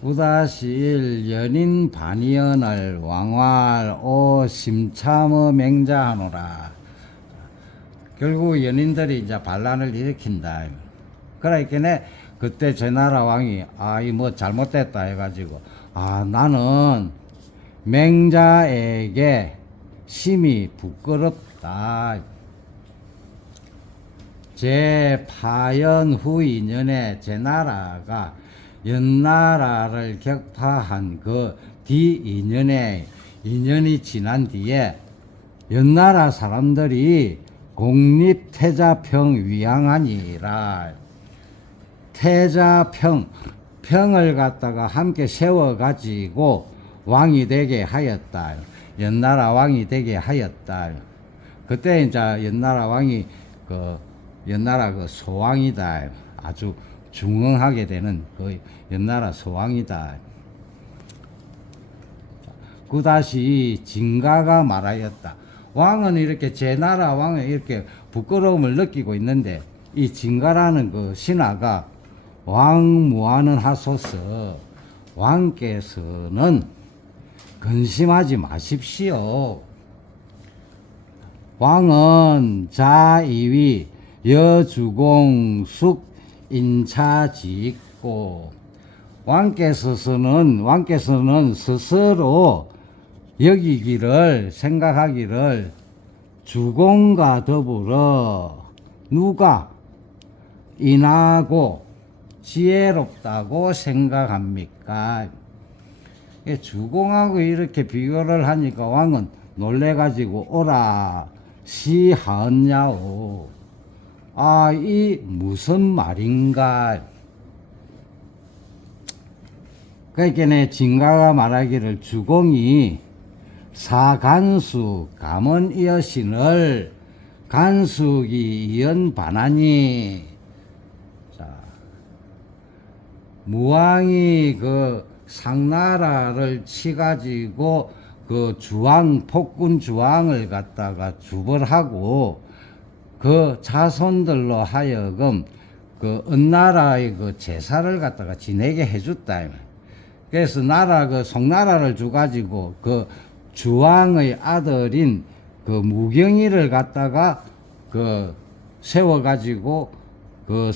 구다시일 연인 반이연을 왕활 오 심참어 맹자하노라. 결국 연인들이 이제 반란을 일으킨다. 그러니까 그때 제 나라 왕이 아 이 뭐 잘못됐다 해가지고 아 나는 맹자에게 심히 부끄럽다. 제 파연 후 2년에 제 나라가 연나라를 격파한 그 뒤 2년에 2년이 지난 뒤에 연나라 사람들이 공립태자평 위양하니라 태자평 평을 갖다가 함께 세워 가지고 왕이 되게 하였다. 연나라 왕이 되게 하였다. 그때 이제 연나라 왕이 그 연나라 그 소왕이다. 아주 중흥하게 되는 그 연나라 소왕이다. 그다시 진가가 말하였다. 왕은 이렇게 제 나라 왕은 이렇게 부끄러움을 느끼고 있는데 이 진가라는 그 신하가 왕무하는 하소서 왕께서는 근심하지 마십시오. 왕은 자이위 여주공 숙 인차지있고 왕께서는 왕께서는 스스로 여기기를 생각하기를 주공과 더불어 누가 인하고 지혜롭다고 생각합니까? 이 주공하고 이렇게 비교를 하니까 왕은 놀래가지고 오라 시하었냐오. 아, 이 무슨 말인가? 그러니까 진가가 말하기를 주공이 사간수 감언이여신을 간숙이 이연 반하니 자 무왕이 그 상나라를 치가지고 그 주왕 폭군 주왕을 갖다가 주벌하고 그 자손들로 하여금 그 은나라의 그 제사를 갖다가 지내게 해줬다. 그래서 나라 그 송나라를 주가지고 그 주왕의 아들인 그 무경이를 갖다가 그 세워가지고 그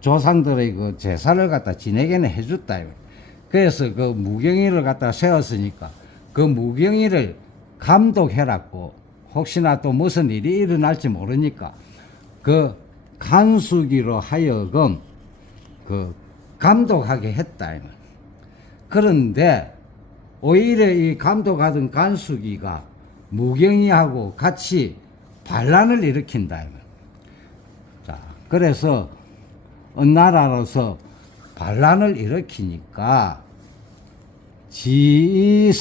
조상들의 그 제사를 갖다 지내게는 해줬다. 그래서 그 무경이를 갖다 세웠으니까 그 무경이를 감독해놨고 혹시나 또 무슨 일이 일어날지 모르니까 그 간수기로 하여금 그 감독하게 했다. 그런데 오히려 이 감독하던 간수기가 무경이하고 같이 반란을 일으킨다. 자, 그래서 은나라로서 반란을 일으키니까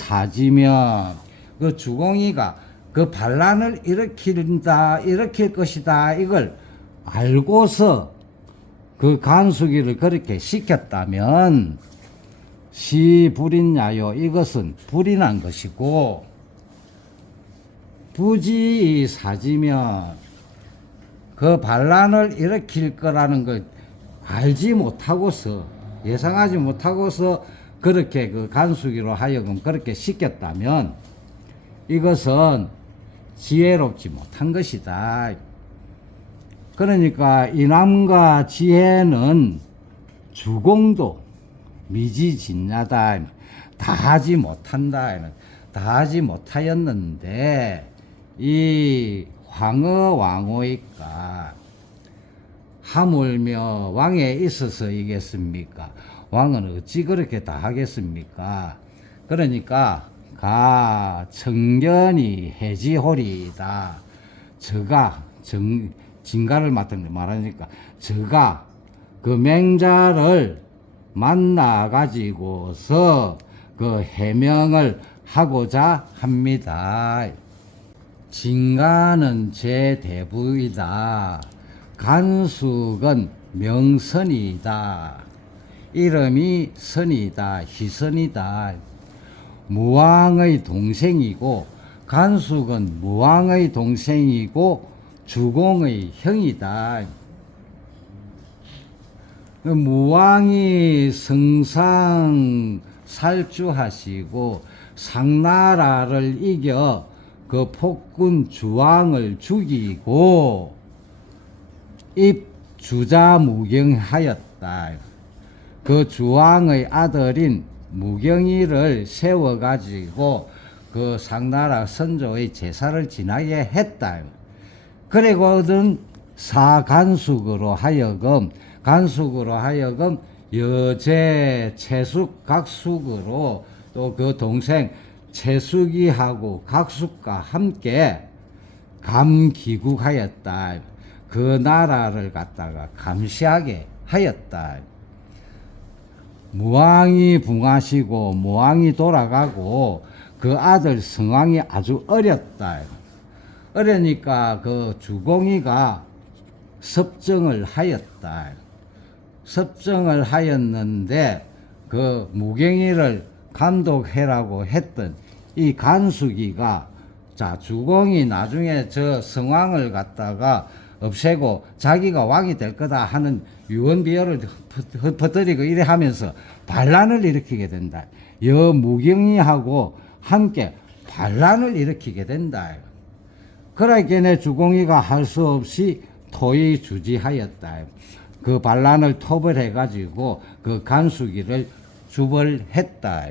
지사지면 그 주공이가 그 반란을 일으킨다, 일으킬 것이다, 이걸 알고서 그 간수기를 그렇게 시켰다면 시불인야요. 이것은 불이 난 것이고 부지 사지면 그 반란을 일으킬 거라는 걸 알지 못하고서 예상하지 못하고서 그렇게 그 간수기로 하여금 그렇게 시켰다면 이것은 지혜롭지 못한 것이다. 그러니까 이남과 지혜는 주공도 미지진냐다. 다 하지 못한다. 다 하지 못하였는데 이 황어 왕호이까 하물며 왕에 있어서이겠습니까? 왕은 어찌 그렇게 다 하겠습니까? 그러니까 가 청견이 해지홀이다. 저가 정 진가를 맡은 거 말하니까 저가 그 맹자를 만나 가지고서 그 해명을 하고자 합니다. 진가는 제 대부이다. 간숙은 명선이다. 이름이 선이다. 희선이다. 무왕의 동생이고 간숙은 무왕의 동생이고 주공의 형이다. 그 무왕이 성상 살주하시고 상나라를 이겨 그 폭군 주왕을 죽이고 입 주자 무경하였다. 그 주왕의 아들인 무경이를 세워가지고 그 상나라 선조의 제사를 지나게 했다. 그리고는 사간숙으로 하여금 간숙으로 하여금 여제 채숙 각숙으로 또 그 동생 채숙이하고 각숙과 함께 감기국하였다. 그 나라를 갖다가 감시하게 하였다. 무왕이 붕하시고 무왕이 돌아가고 그 아들 성왕이 아주 어렸다. 어려니까 그 주공이가 섭정을 하였다. 섭정을 하였는데 그 무경이를 감독해라고 했던 이 간수기가 자 주공이 나중에 저 성왕을 갖다가 없애고 자기가 왕이 될 거다 하는 유언비어를 퍼- 퍼뜨리고 이래 하면서 반란을 일으키게 된다. 여 무경이하고 함께 반란을 일으키게 된다. 그러기에 주공이가 할 수 없이 토의 주지하였다. 그 반란을 토벌해 가지고 그 간수기를 주벌했다.